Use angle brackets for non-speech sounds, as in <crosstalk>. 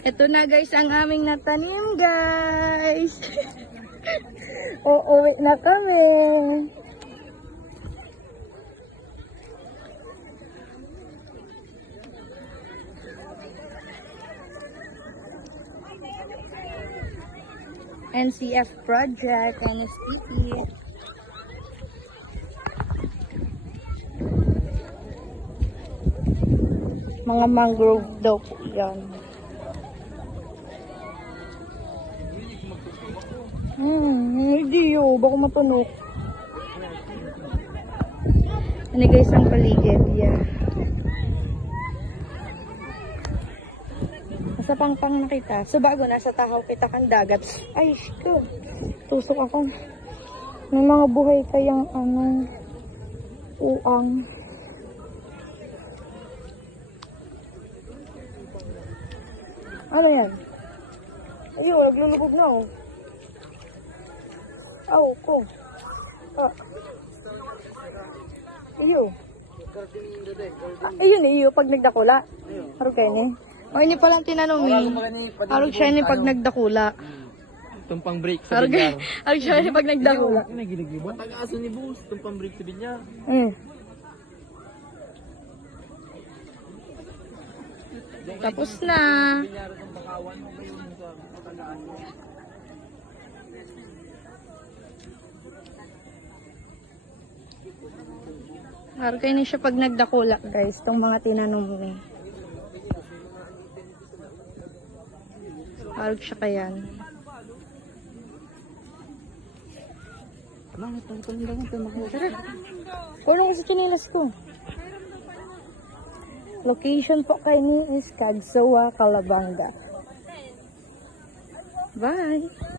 Ito na guys ang aming natanim guys. <laughs> Uuwi na kami. NCF project, NSTP. Mga mangrove daw po yan. Hmm, hindi yun. Baka matunok. Ano guys ang paligid? Yeah. Nasa pangpang na kita. So bago nasa tahaw kita kang dagat. Ay, shko. Tusok ako. May mga buhay kayang ano, uang. Ano yan? Ayun, naglulubog na oh. Aw, ko. Ah. Iyo. Ah, ayun, iyo, pag nagdakula. Harap kayo ni. O, ini palang tinanong ni. Harap siya ni <laughs> pag nagdakula. Tumpang break sa Harap bilyar. harap siya ni pag nagdakula. Ano ginagibot? Taga-aso ni boss, tumpang break sa bilyar. Mm. Tapos na. Harkay na siya pag nagdakula, guys, tong mga tinanong ni. Hark siya kayan. Bakit ang pandangan ito makuha? Kulang ko sa chinilas ko. Location po kay ni is Cagsawa, Calabanga. Bye!